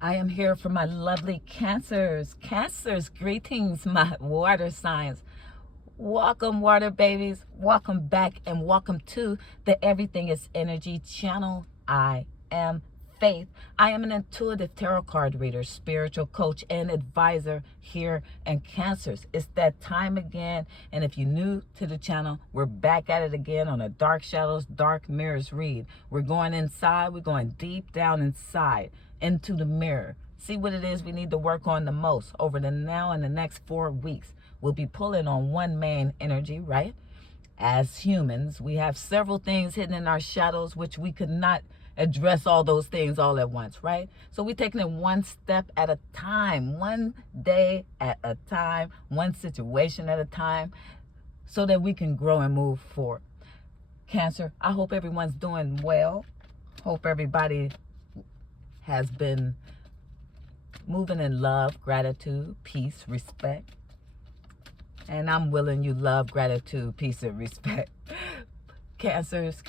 I am here for my lovely Cancers. Cancers, greetings, my water signs. Welcome, water babies. Welcome back and welcome to the Everything is Energy channel. I am Faith. I am an intuitive tarot card reader, spiritual coach, and advisor here in Cancers. It's that time again. And if you're new to the channel, we're back at it again on a Dark Shadows, Dark Mirrors read. We're going inside. We're going deep down inside into the mirror. See what it is we need to work on the most over the now and the next 4 weeks. We'll be pulling on one main energy, right? As humans, we have several things hidden in our shadows, which we could not address all those things all at once, right? So we're taking it one step at a time, one day at a time, one situation at a time, so that we can grow and move forward. Cancer, I hope everyone's doing well. Hope everybody has been moving in love, gratitude, peace, respect. And I'm willing you love, gratitude, peace, and respect. Cancers,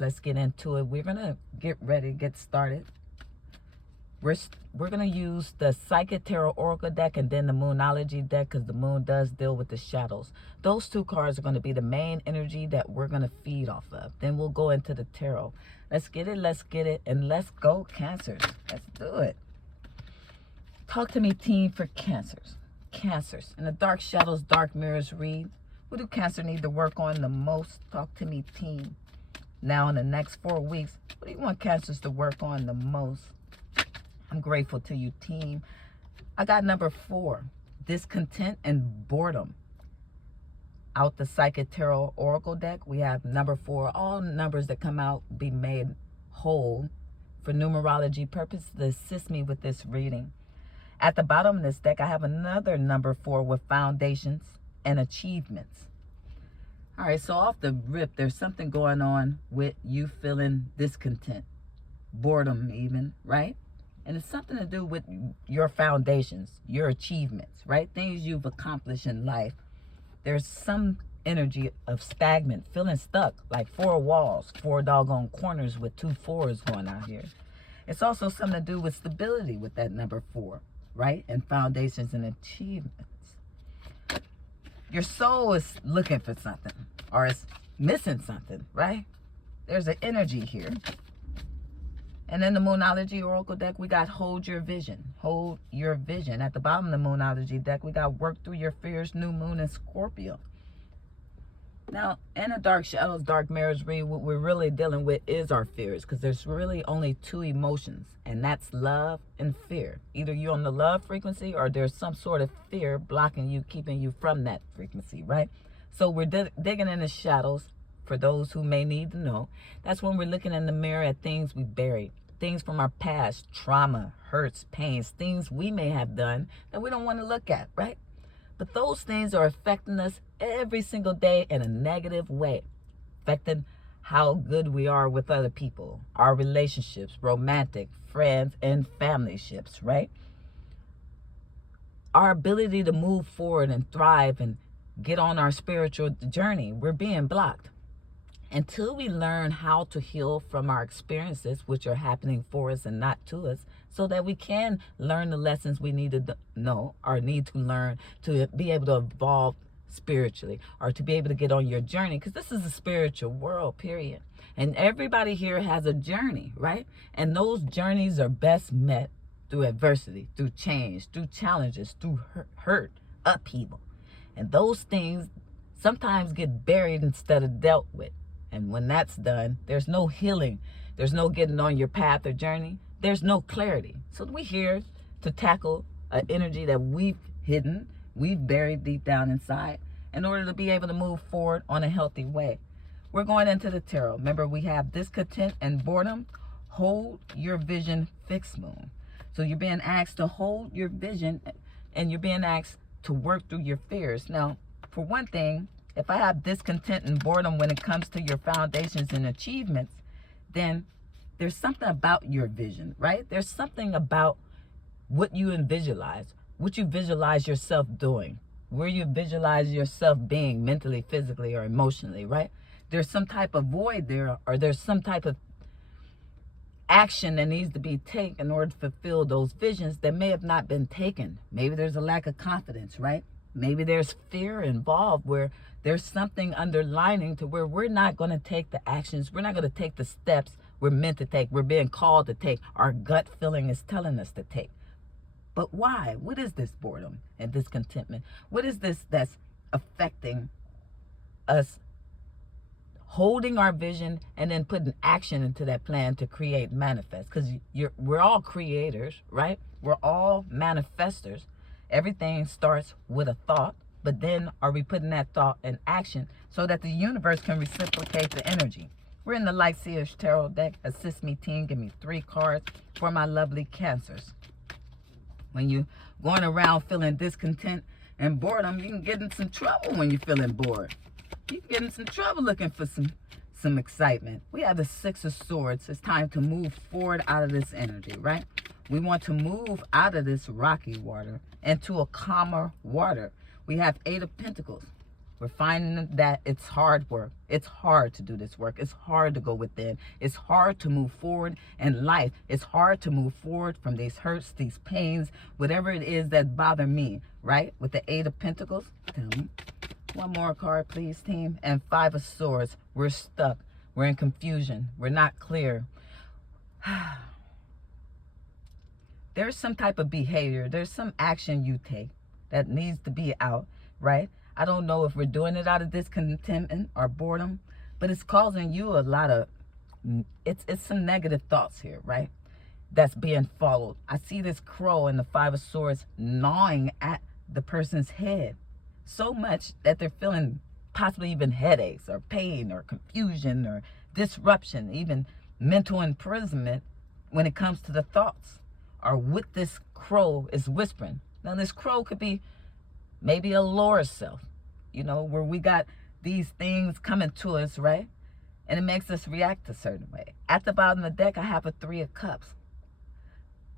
let's get into it. We're going to get ready, get started. We're going to use the Psychic Tarot Oracle deck and then the Moonology deck, because the moon does deal with the shadows. Those two cards are going to be the main energy that we're going to feed off of. Then we'll go into the tarot. Let's get it, and let's go, Cancers. Let's do it. Talk to me, team, for Cancers. Cancers. In the Dark Shadows, Dark Mirrors read, what do Cancer need to work on the most? Talk to me, team. Now, in the next 4 weeks, what do you want Cancers to work on the most? I'm grateful to you, team. I got number 4, discontent and boredom. Out the Psychic Tarot Oracle deck, we have number 4. All numbers that come out be made whole for numerology purposes to assist me with this reading. At the bottom of this deck, I have another number 4 with foundations and achievements. All right, so off the rip, there's something going on with you feeling discontent, boredom even, right? And it's something to do with your foundations, your achievements, right? Things you've accomplished in life. There's some energy of stagnant, feeling stuck, like 4 walls, 4 doggone corners with 2 4s going out here. It's also something to do with stability with that number 4, right? And foundations and achievements. Your soul is looking for something, or it's missing something, right? There's an energy here. And in the Moonology Oracle deck, we got hold your vision. Hold your vision. At the bottom of the Moonology deck, we got work through your fears, new moon, and Scorpio. Now, in the Dark Shadows, Dark Mirrors read, what we're really dealing with is our fears, because there's really only 2 emotions, and that's love and fear. Either you're on the love frequency or there's some sort of fear blocking you, keeping you from that frequency, right? So we're digging in the shadows. For those who may need to know, that's when we're looking in the mirror at things we buried, things from our past, trauma, hurts, pains, things we may have done that we don't want to look at, right? But those things are affecting us every single day in a negative way, affecting how good we are with other people, our relationships, romantic, friends, and family ships, right? Our ability to move forward and thrive and get on our spiritual journey, we're being blocked. Until we learn how to heal from our experiences, which are happening for us and not to us, so that we can learn the lessons we need to know or need to learn to be able to evolve spiritually or to be able to get on your journey, because this is a spiritual world, period. And everybody here has a journey, right? And those journeys are best met through adversity, through change, through challenges, through hurt, upheaval. And those things sometimes get buried instead of dealt with. And when that's done, there's no healing. There's no getting on your path or journey. There's no clarity. So we're here to tackle an energy that we've hidden, we've buried deep down inside, in order to be able to move forward on a healthy way. We're going into the tarot. Remember, we have discontent and boredom. Hold your vision, fixed moon. So you're being asked to hold your vision, and you're being asked to work through your fears. Now, for one thing, if I have discontent and boredom when it comes to your foundations and achievements, then there's something about your vision, right? There's something about what you visualize, what you visualize yourself doing, where you visualize yourself being mentally, physically, or emotionally, right? There's some type of void there, or there's some type of action that needs to be taken in order to fulfill those visions that may have not been taken. Maybe there's a lack of confidence, right? Maybe there's fear involved, where there's something underlining to where we're not going to take the actions. We're not going to take the steps we're meant to take. We're being called to take. Our gut feeling is telling us to take. But why? What is this boredom and discontentment? What is this that's affecting us holding our vision and then putting action into that plan to create manifest? Because we're all creators, right? We're all manifestors. Everything starts with a thought, but then are we putting that thought in action so that the universe can reciprocate the energy? We're in the Light Seers Tarot deck. Assist me, team. Give me 3 cards for my lovely Cancers. When you're going around feeling discontent and boredom, you can get in some trouble when you're feeling bored. You can get in some trouble looking for some excitement. We have the 6 of Swords. It's time to move forward out of this energy, right? We want to move out of this rocky water into a calmer water. We have 8 of Pentacles. We're finding that it's hard work. It's hard to do this work. It's hard to go within. It's hard to move forward in life. It's hard to move forward from these hurts, these pains, whatever it is that bother me, right? With the 8 of Pentacles. Tell me. One more card, please, team. And 5 of Swords. We're stuck. We're in confusion. We're not clear. There's some type of behavior. There's some action you take that needs to be out, right? I don't know if we're doing it out of discontentment or boredom, but it's causing you a lot of, it's some negative thoughts here, right? That's being followed. I see this crow in the 5 of Swords gnawing at the person's head so much that they're feeling possibly even headaches or pain or confusion or disruption, even mental imprisonment when it comes to the thoughts or what this crow is whispering. Now, this crow could be maybe a lower self, you know, where we got these things coming to us, right? And it makes us react a certain way. At the bottom of the deck, I have a 3 of Cups.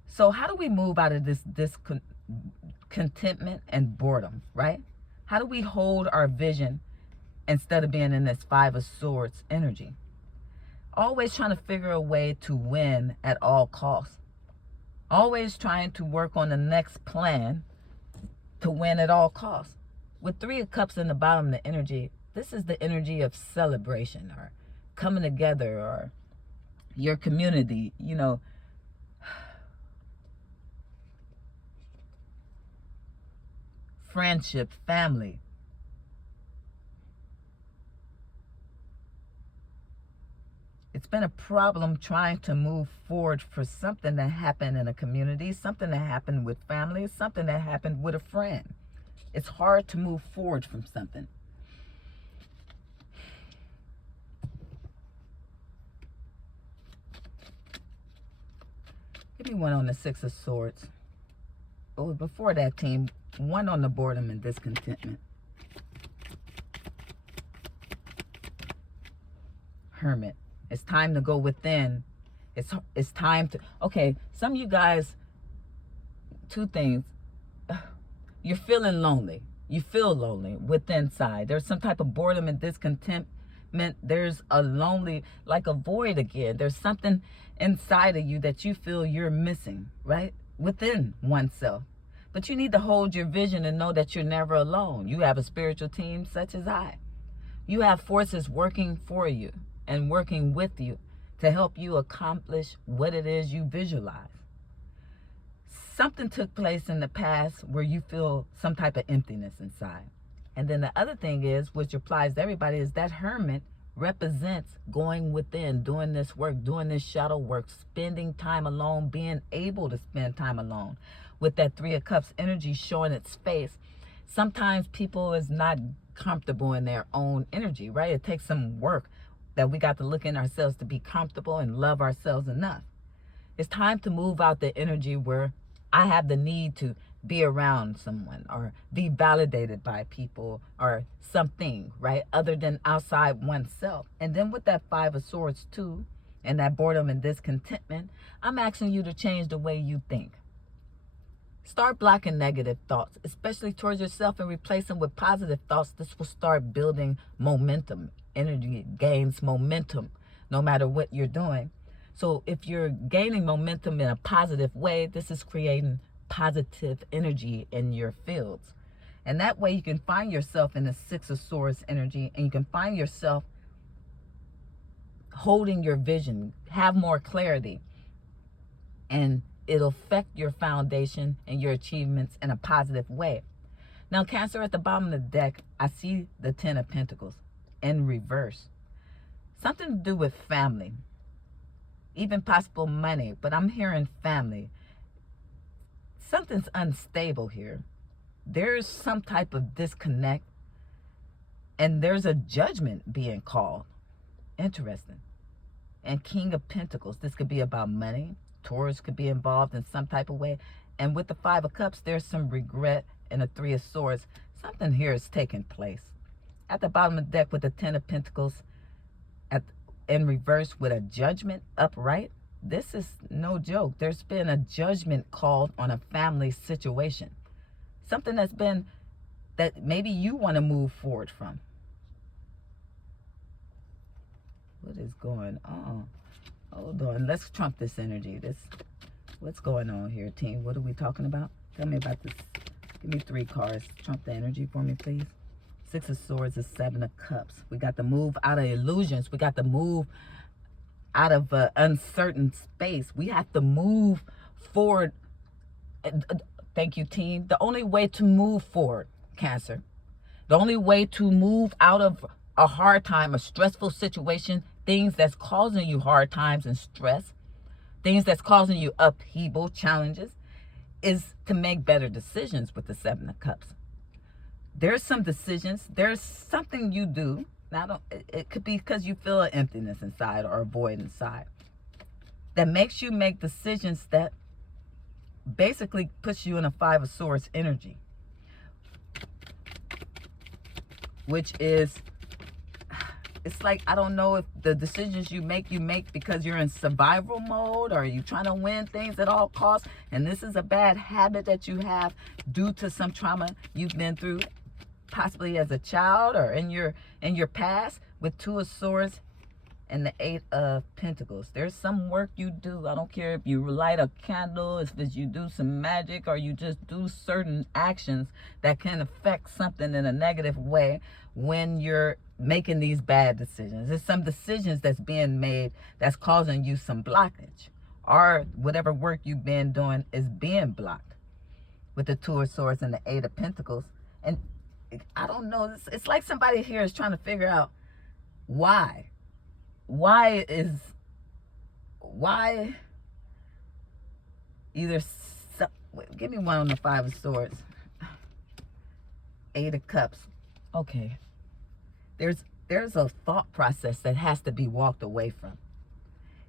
So how do we move out of this discontentment and boredom, right? How do we hold our vision instead of being in this 5 of Swords energy? Always trying to figure a way to win at all costs. Always trying to work on the next plan to win at all costs. With 3 of Cups in the bottom of the energy, this is the energy of celebration or coming together or your community, you know. Friendship, family. It's been a problem trying to move forward for something that happened in a community, something that happened with family, something that happened with a friend. It's hard to move forward from something. Give me one on the 6 of Swords. Oh, before that, team, one on the boredom and discontentment. Hermit. It's time to go within. It's time to, okay, some of you guys, 2 things. You're feeling lonely. You feel lonely within side. There's some type of boredom and discontentment. There's a lonely, like a void again. There's something inside of you that you feel you're missing, right? Within oneself. But you need to hold your vision and know that you're never alone. You have a spiritual team such as I. You have forces working for you and working with you to help you accomplish what it is you visualize. Something took place in the past where you feel some type of emptiness inside. And then the other thing is, which applies to everybody, is that hermit represents going within, doing this work, doing this shadow work, spending time alone, being able to spend time alone. With that 3 of Cups energy showing its face, sometimes people is not comfortable in their own energy, right? It takes some work that we got to look in ourselves to be comfortable and love ourselves enough. It's time to move out the energy where I have the need to be around someone or be validated by people or something, right? Other than outside oneself. And then with that 5 of Swords too, and that boredom and discontentment, I'm asking you to change the way you think. Start blocking negative thoughts, especially towards yourself, and replace them with positive thoughts. This will start building momentum. Energy gains momentum no matter what you're doing. So if you're gaining momentum in a positive way, this is creating positive energy in your fields. And that way you can find yourself in the Six of Swords energy, and you can find yourself holding your vision, have more clarity, and it'll affect your foundation and your achievements in a positive way. Now, Cancer, at the bottom of the deck, I see the Ten of Pentacles in reverse. Something to do with family, even possible money, but I'm hearing family. Something's unstable here. There's some type of disconnect, and there's a judgment being called. Interesting. And King of Pentacles, this could be about money. Taurus could be involved in some type of way. And with the Five of Cups, there's some regret, and the Three of Swords. Something here is taking place. At the bottom of the deck with the Ten of Pentacles in reverse with a judgment upright. This is no joke. There's been a judgment called on a family situation. Something that's been, that maybe you want to move forward from. What is going on? Hold on. Let's trump this energy. What's going on here, team? What are we talking about? Tell me about this. Give me 3 cards. Trump the energy for me, please. Six of Swords is Seven of Cups. We got to move out of illusions. We got to move out of uncertain space. We have to move forward. Thank you, team. The only way to move forward, Cancer, the only way to move out of a hard time, a stressful situation, things that's causing you hard times and stress, things that's causing you upheaval, challenges, is to make better decisions with the Seven of Cups. There's some decisions, there's something you do. Now, it could be because you feel an emptiness inside or a void inside that makes you make decisions that basically puts you in a Five of Swords energy, which is, it's like, I don't know if the decisions you make because you're in survival mode, or are you trying to win things at all costs, and this is a bad habit that you have due to some trauma you've been through, possibly as a child or in your past, with Two of Swords and the Eight of Pentacles. There's some work you do. I don't care if you light a candle, if you do some magic, or you just do certain actions that can affect something in a negative way when you're making these bad decisions. There's some decisions that's being made that's causing you some blockage, or whatever work you've been doing is being blocked with the Two of Swords and the Eight of Pentacles. And I don't know, it's like somebody here is trying to figure out why either, give me one on the Five of Swords, Eight of Cups. Okay, there's a thought process that has to be walked away from.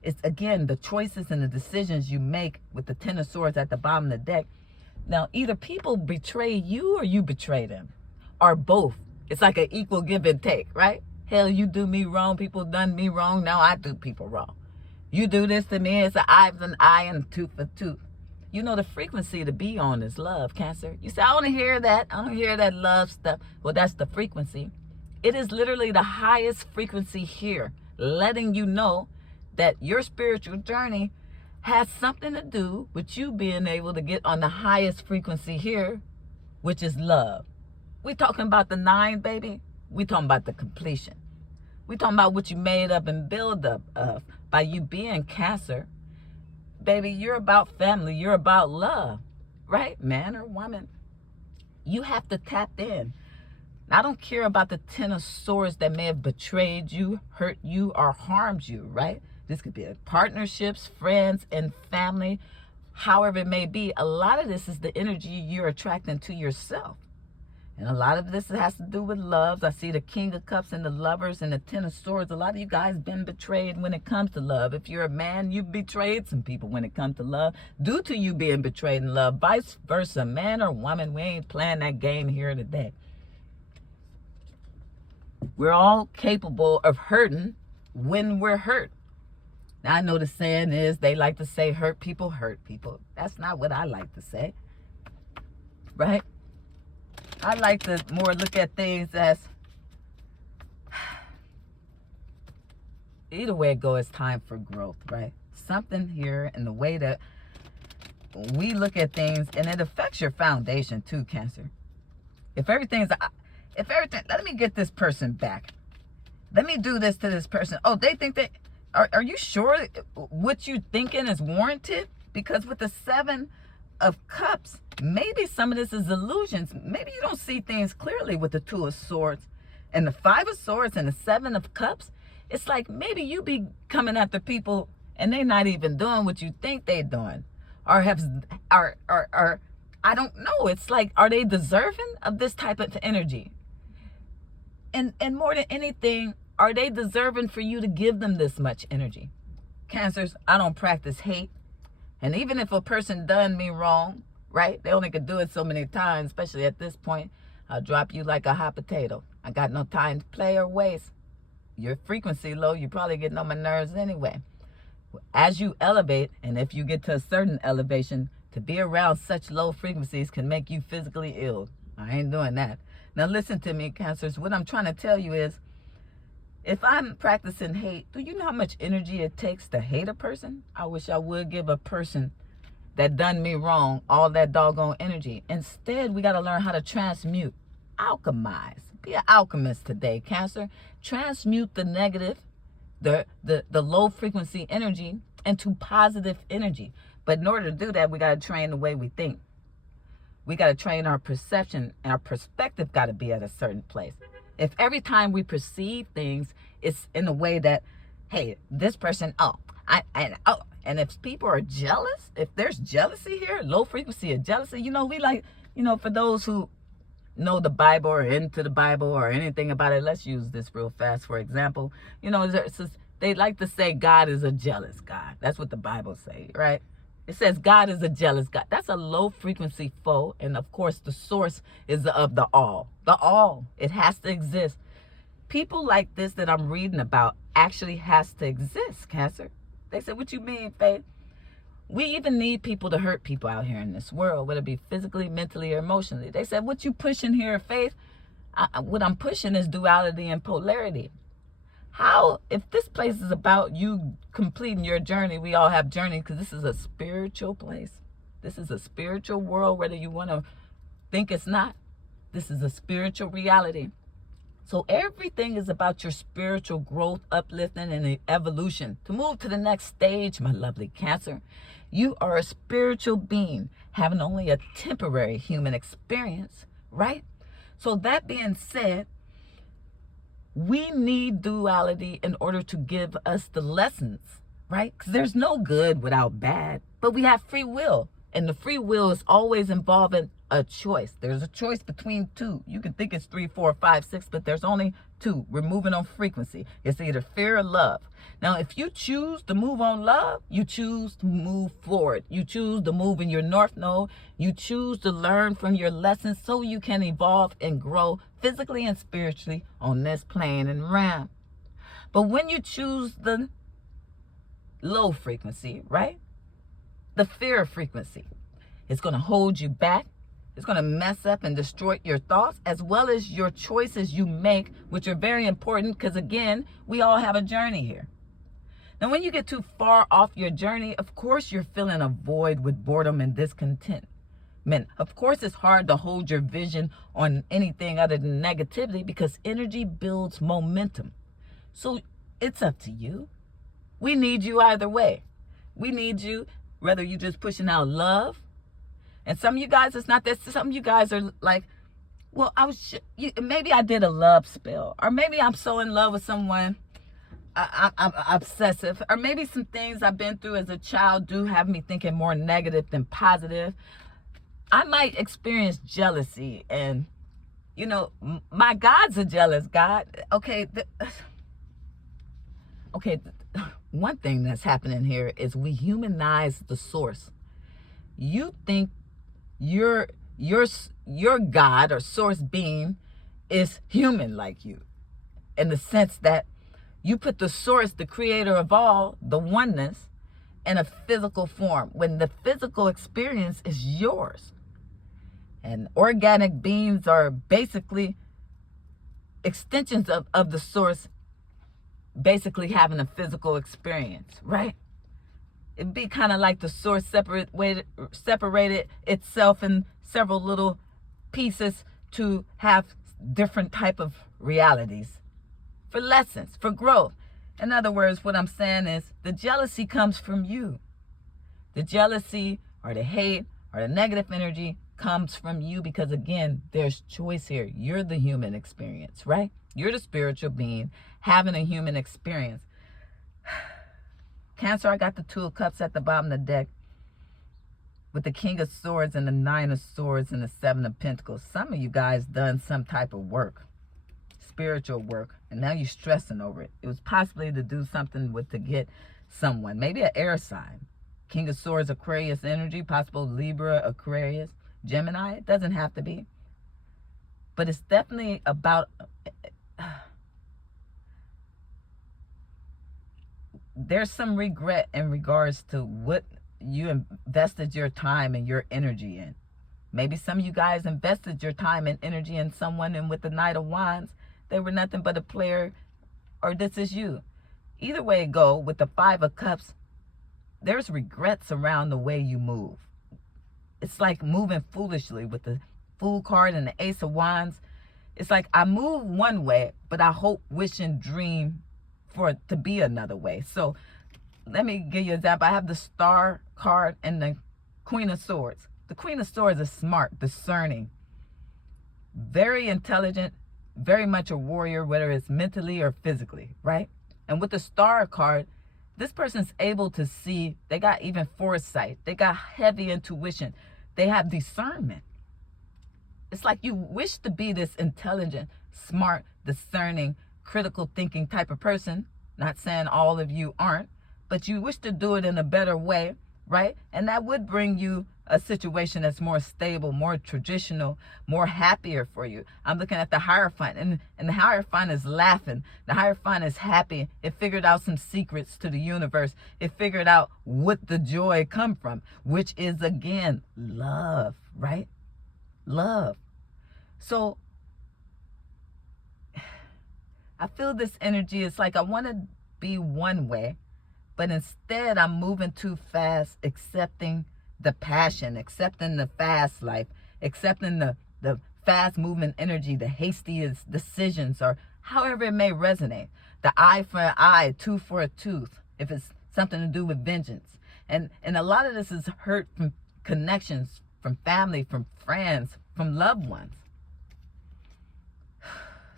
It's, again, the choices and the decisions you make with the Ten of Swords at the bottom of the deck. Now, either people betray you or you betray them, or both. It's like an equal give and take, right? Hell, you do me wrong, people done me wrong, now I do people wrong. You do this to me, it's an eye for an eye and tooth for tooth. You know, the frequency to be on is love, Cancer. You say, I don't hear that. I don't hear that love stuff. Well, that's the frequency. It is literally the highest frequency here, letting you know that your spiritual journey has something to do with you being able to get on the highest frequency here, which is love. We talking about the 9, baby. We talking about the completion. We talking about what you made up and build up of by you being Cancer. Baby, you're about family. You're about love, right? Man or woman. You have to tap in. I don't care about the Ten of Swords that may have betrayed you, hurt you, or harmed you, right? This could be partnerships, friends, and family, however it may be. A lot of this is the energy you're attracting to yourself. And a lot of this has to do with loves. I see the King of Cups and the Lovers and the Ten of Swords. A lot of you guys been betrayed when it comes to love. If you're a man, you've betrayed some people when it comes to love due to you being betrayed in love. Vice versa, man or woman, we ain't playing that game here today. We're all capable of hurting when we're hurt. Now, I know the saying is, they like to say hurt people. That's not what I like to say, right? I like to more look at things as, either way it goes, it's time for growth, right? something here in the way that we look at things, and it affects your foundation too, Cancer. If everything, let me get this person back. Let me do this to this person. Oh, they think that, are you sure what you thinking is warranted? Because with the 7 of Cups, maybe some of this is illusions. Maybe you don't see things clearly with the 2 of Swords and the 5 of Swords and the 7 of Cups. It's like maybe you be coming after people and they not even doing what you think they doing, or I don't know. It's like, are they deserving of this type of energy? And more than anything, are they deserving for you to give them this much energy? Cancers, I don't practice hate. And even if a person done me wrong, right? They only could do it so many times, especially at this point. I'll drop you like a hot potato. I got no time to play or waste. Your frequency low, you probably getting on my nerves anyway. As you elevate, and if you get to a certain elevation, to be around such low frequencies can make you physically ill. I ain't doing that. Now listen to me, Cancers. What I'm trying to tell you is, if I'm practicing hate, do you know how much energy it takes to hate a person? I wish I would give a person that done me wrong all that doggone energy. Instead, we got to learn how to transmute, alchemize. Be an alchemist today, Cancer. Transmute the negative, the low frequency energy into positive energy. But in order to do that, we got to train the way we think. We got to train our perception, and our perspective got to be at a certain place. If every time we perceive things, it's in a way that, hey, this person, and if people are jealous, if there's jealousy here, low frequency of jealousy, we like, for those who know the Bible or into the Bible or anything about it, let's use this real fast. For example, they like to say God is a jealous God. That's what the Bible say, right? It says God is a jealous God. That's a low frequency foe. And of course, the source is of the all. The all. It has to exist. People like this that I'm reading about actually has to exist, Cancer. They said, what you mean, Faith? We even need people to hurt people out here in this world, whether it be physically, mentally, or emotionally. They said, what you pushing here, Faith? What I'm pushing is duality and polarity. How, if this place is about you completing your journey, we all have journeys because this is a spiritual place. This is a spiritual world, whether you want to think it's not. This is a spiritual reality. So everything is about your spiritual growth, uplifting, and evolution. To move to the next stage, my lovely Cancer, you are a spiritual being having only a temporary human experience, right? So that being said, we need duality in order to give us the lessons, right? Because there's no good without bad, but we have free will. And the free will is always involving a choice. There's a choice between 2. You can think it's 3, 4, 5, 6, but there's only 2. We're moving on frequency. It's either fear or love. Now, if you choose to move on love, you choose to move forward. You choose to move in your north node. You choose to learn from your lessons so you can evolve and grow physically and spiritually on this plane and realm. But when you choose the low frequency, right? The fear frequency, it's going to hold you back. It's going to mess up and destroy your thoughts as well as your choices you make, which are very important because, again, we all have a journey here. Now, when you get too far off your journey, of course, you're feeling a void with boredom and discontent. Of course, it's hard to hold your vision on anything other than negativity because energy builds momentum. So it's up to you. We need you either way. We need you, whether you're just pushing out love. And some of you guys, it's not that. Some of you guys are like, well, maybe I did a love spell, or maybe I'm so in love with someone, I'm obsessive, or maybe some things I've been through as a child do have me thinking more negative than positive. I might experience jealousy, and my God's a jealous God. Okay, one thing that's happening here is we humanize the source. You think your God or source being is human like you, in the sense that you put the source, the creator of all, the oneness, in a physical form when the physical experience is yours. And organic beings are basically extensions of the source, basically having a physical experience, right? It'd be kind of like the source separated itself in several little pieces to have different type of realities for lessons, for growth. In other words, what I'm saying is the jealousy comes from you. The jealousy or the hate or the negative energy comes from you because, again, there's choice here. You're the human experience, right? You're the spiritual being having a human experience. Cancer, I got the Two of Cups at the bottom of the deck with the King of Swords and the Nine of Swords and the Seven of Pentacles. Some of you guys done some type of work, spiritual work, and now you're stressing over it. It was possibly to do something with to get someone, maybe an air sign. King of Swords, Aquarius energy, possible Libra, Aquarius, Gemini. It doesn't have to be. But it's definitely about... there's some regret in regards to what you invested your time and your energy in. Maybe some of you guys invested your time and energy in someone, and with the Knight of Wands, they were nothing but a player, or this is you. Either way it go, with the Five of Cups, there's regrets around the way you move. It's like moving foolishly with the Fool card and the Ace of Wands. It's like I move one way, but I hope, wish, and dream for it to be another way. So let me give you an example. I have the Star card and the Queen of Swords. The Queen of Swords is smart, discerning, very intelligent, very much a warrior, whether it's mentally or physically, right? And with the Star card, this person's able to see. They got even foresight. They got heavy intuition. They have discernment. It's like you wish to be this intelligent, smart, discerning, critical thinking type of person. Not saying all of you aren't, but you wish to do it in a better way, right? And that would bring you a situation that's more stable, more traditional, more happier for you. I'm looking at the Hierophant, and the Hierophant is laughing. The Hierophant is happy. It figured out some secrets to the universe. It figured out what the joy come from, which is, again, love, right? Love. So I feel this energy. It's like I want to be one way, but instead I'm moving too fast, accepting the passion, accepting the fast life, accepting the fast movement energy, the hastiest decisions, or however it may resonate. The eye for an eye, tooth for a tooth, if it's something to do with vengeance. And a lot of this is hurt from connections, from family, from friends, from loved ones.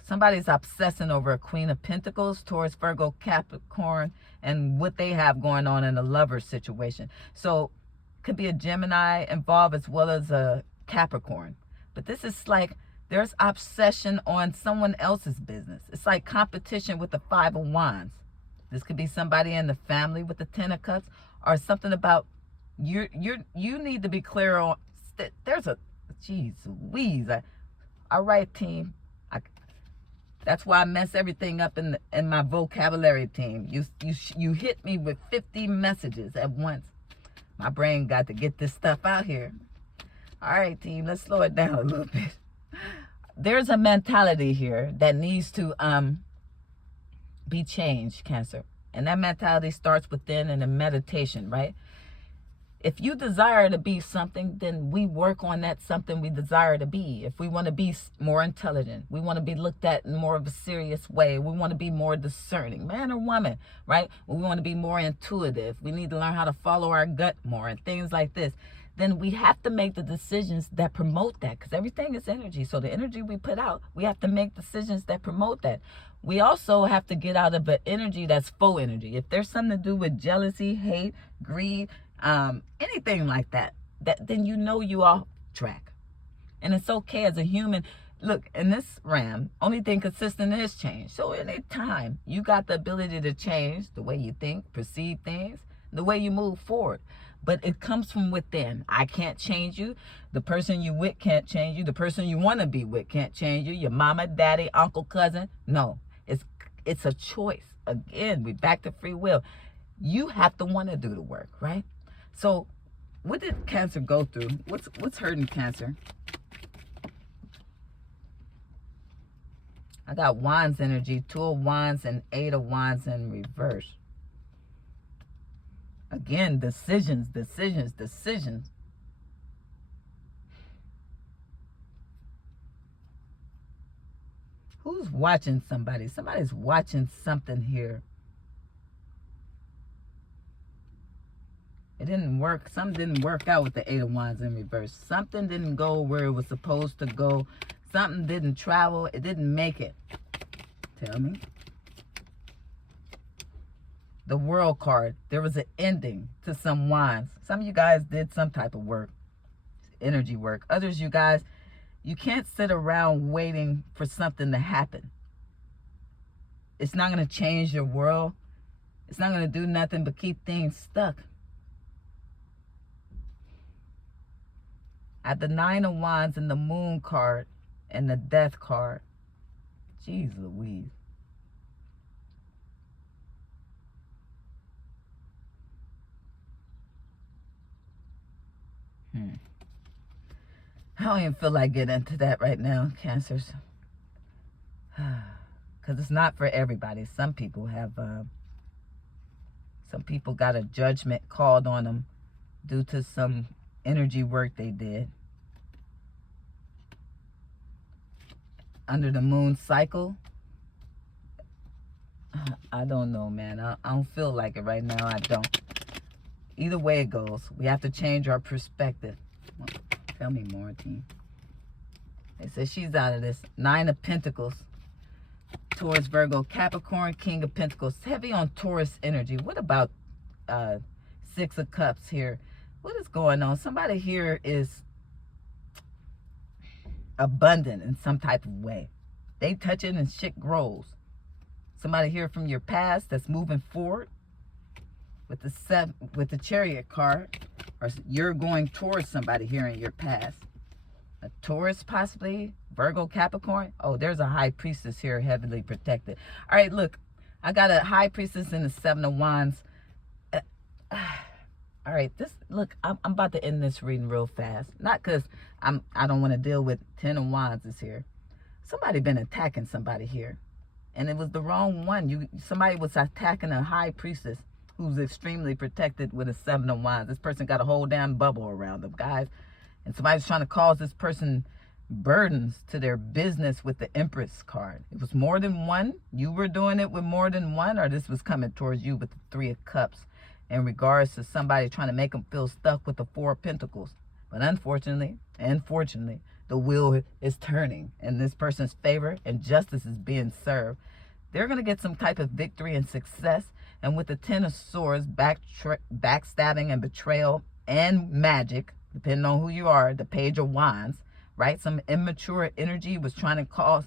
Somebody's obsessing over a Queen of Pentacles, Taurus, Virgo, Capricorn, and what they have going on in a lover situation. So could be a Gemini involved as well as a Capricorn. But this is like there's obsession on someone else's business. It's like competition with the Five of Wands. This could be somebody in the family with the Ten of Cups, or something about you need to be clear on. There's a, geez Louise. All right, team. That's why I mess everything up in my vocabulary, team. You hit me with 50 messages at once. My brain got to get this stuff out here. All right, team, let's slow it down a little bit. There's a mentality here that needs to be changed, Cancer. And that mentality starts within in a meditation, right? If you desire to be something, then we work on that something we desire to be. If we want to be more intelligent, we want to be looked at in more of a serious way, we want to be more discerning, man or woman, right? We want to be more intuitive. We need to learn how to follow our gut more and things like this. Then we have to make the decisions that promote that, because everything is energy. So the energy we put out, we have to make decisions that promote that. We also have to get out of an energy that's faux energy. If there's something to do with jealousy, hate, greed, anything like that, then you know you off track. And it's okay as a human. Look, in this realm, only thing consistent is change. So anytime you got the ability to change the way you think, perceive things, the way you move forward. But it comes from within. I can't change you. The person you with can't change you. The person you want to be with can't change you. Your mama, daddy, uncle, cousin. No, it's a choice. Again, we back to free will. You have to want to do the work, right? So what did Cancer go through? What's hurting Cancer? I got Wands energy, Two of Wands and Eight of Wands in reverse. Again, decisions, decisions, decisions. Who's watching somebody? Somebody's watching something here. It didn't work. Something didn't work out with the Eight of Wands in reverse. Something didn't go where it was supposed to go. Something didn't travel. It didn't make it. Tell me. The World card. There was an ending to some wands. Some of you guys did some type of work. Energy work. Others, you guys, you can't sit around waiting for something to happen. It's not going to change your world. It's not going to do nothing but keep things stuck. At the Nine of Wands and the Moon card and the Death card. Jeez Louise. I don't even feel like getting into that right now, Cancers. Because it's not for everybody. Some people have, some people got a judgment called on them due to some energy work they did. Under the moon cycle, I don't know, man. I don't feel like it right now. I don't. Either way it goes, we have to change our perspective. Well, tell me more, team. They say she's out of this. Nine of Pentacles. Taurus, Virgo, Capricorn, King of Pentacles. Heavy on Taurus energy. What about Six of Cups here? What is going on? Somebody here is abundant in some type of way. They touch it and shit grows. Somebody here from your past that's moving forward with the Chariot card, or you're going towards somebody here in your past. A Taurus, possibly Virgo, Capricorn. Oh, there's a High Priestess here, heavily protected. All right, look, I got a High Priestess and the Seven of Wands. All right, look, I'm about to end this reading real fast. Not because I don't want to deal with Ten of Wands is here. Somebody been attacking somebody here, and it was the wrong one. Somebody was attacking a High Priestess who's extremely protected with a Seven of Wands. This person got a whole damn bubble around them, guys. And somebody's trying to cause this person burdens to their business with the Empress card. It was more than one. You were doing it with more than one, or this was coming towards you with the Three of Cups in regards to somebody trying to make them feel stuck with the Four of Pentacles. But unfortunately, the wheel is turning in this person's favor and justice is being served. They're going to get some type of victory and success. And with the Ten of Swords, backstabbing and betrayal and magic, depending on who you are, the Page of Wands, right? Some immature energy was trying to cause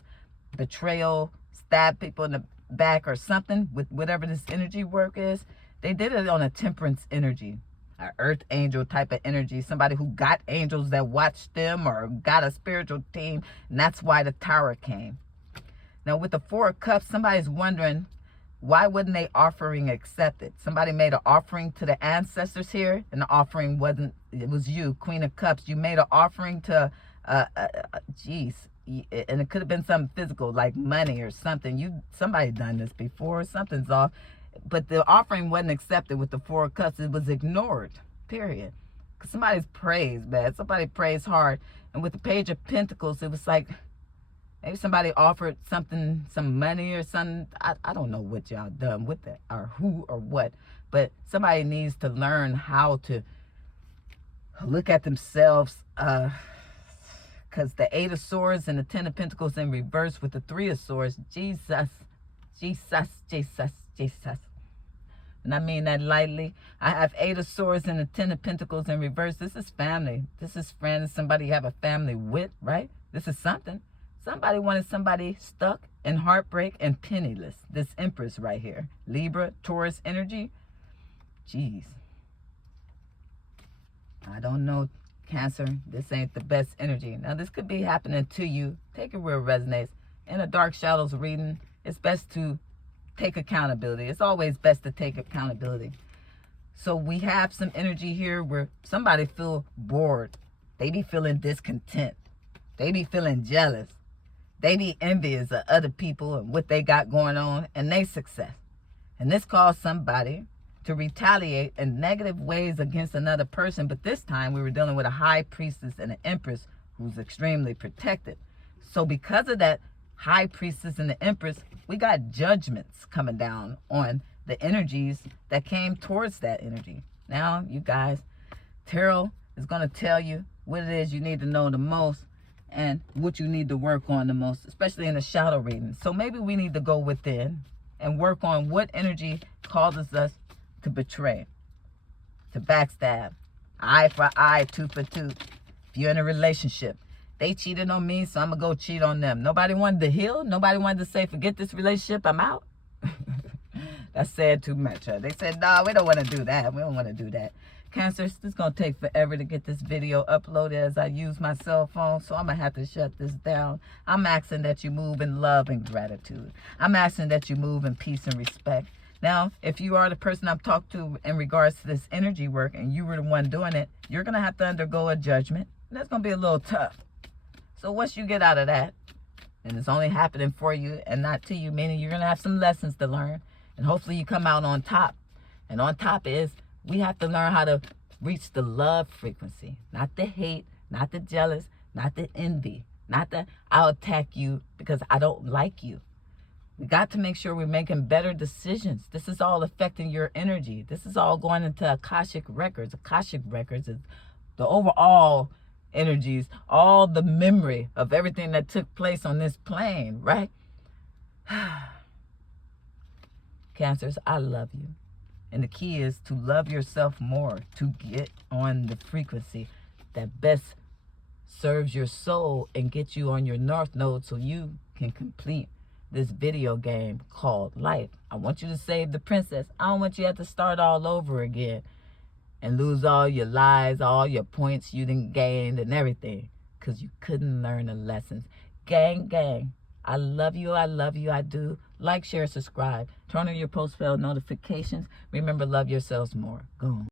betrayal, stab people in the back or something with whatever this energy work is. They did it on a temperance energy, an earth angel type of energy, somebody who got angels that watched them or got a spiritual team, and that's why the Tower came. Now with the Four of Cups, somebody's wondering, why wasn't they offering accepted? Somebody made an offering to the ancestors here, and the offering wasn't, it was you, Queen of Cups. You made an offering to, and it could have been something physical, like money or something. Somebody done this before, something's off. But the offering wasn't accepted with the Four of Cups. It was ignored, period. Because somebody's praised, man. Somebody prays hard. And with the Page of Pentacles, it was like, maybe somebody offered something, some money or something. I don't know what y'all done with that or who or what. But somebody needs to learn how to look at themselves. Because the Eight of Swords and the Ten of Pentacles in reverse with the Three of Swords. Jesus. And I mean that lightly. I have Eight of Swords and the Ten of Pentacles in reverse. This is family. This is friends. Somebody you have a family with, right? This is something. Somebody wanted somebody stuck in heartbreak and penniless. This Empress right here. Libra, Taurus energy. Jeez. I don't know, Cancer. This ain't the best energy. Now, this could be happening to you. Take it where it resonates. In a Dark Shadows reading, it's best to take accountability. It's always best to take accountability. So we have some energy here where somebody feel bored. They be feeling discontent. They be feeling jealous. They be envious of other people and what they got going on and their success. And this caused somebody to retaliate in negative ways against another person, but this time we were dealing with a high priestess and an empress who's extremely protected. So because of that high priestess and the empress, we got judgments coming down on the energies that came towards that energy. Now, you guys, tarot is going to tell you what it is you need to know the most and what you need to work on the most, especially in the shadow reading. So maybe we need to go within and work on what energy causes us to betray, to backstab, eye for eye, tooth for tooth. If you're in a relationship, they cheated on me, so I'm going to go cheat on them. Nobody wanted to heal. Nobody wanted to say, forget this relationship, I'm out. That said too much. They said, nah, we don't want to do that. We don't want to do that. Cancers, this is going to take forever to get this video uploaded as I use my cell phone, so I'm going to have to shut this down. I'm asking that you move in love and gratitude. I'm asking that you move in peace and respect. Now, if you are the person I've talked to in regards to this energy work and you were the one doing it, you're going to have to undergo a judgment. And that's going to be a little tough. So once you get out of that, and it's only happening for you and not to you, meaning you're going to have some lessons to learn. And hopefully you come out on top. And on top is we have to learn how to reach the love frequency. Not the hate, not the jealous, not the envy. Not the I'll attack you because I don't like you. We got to make sure we're making better decisions. This is all affecting your energy. This is all going into Akashic Records. Akashic Records is the overall energies, all the memory of everything that took place on this plane, right? Cancers, I love you. And the key is to love yourself more, to get on the frequency that best serves your soul and gets you on your north node so you can complete this video game called life. I want you to save the princess. I don't want you to have to start all over again and lose all your lives, all your points you didn't gain and everything because you couldn't learn the lessons. Gang, gang. I love you. I love you. I do. Like, share, subscribe. Turn on your post bell notifications. Remember, love yourselves more. Go on.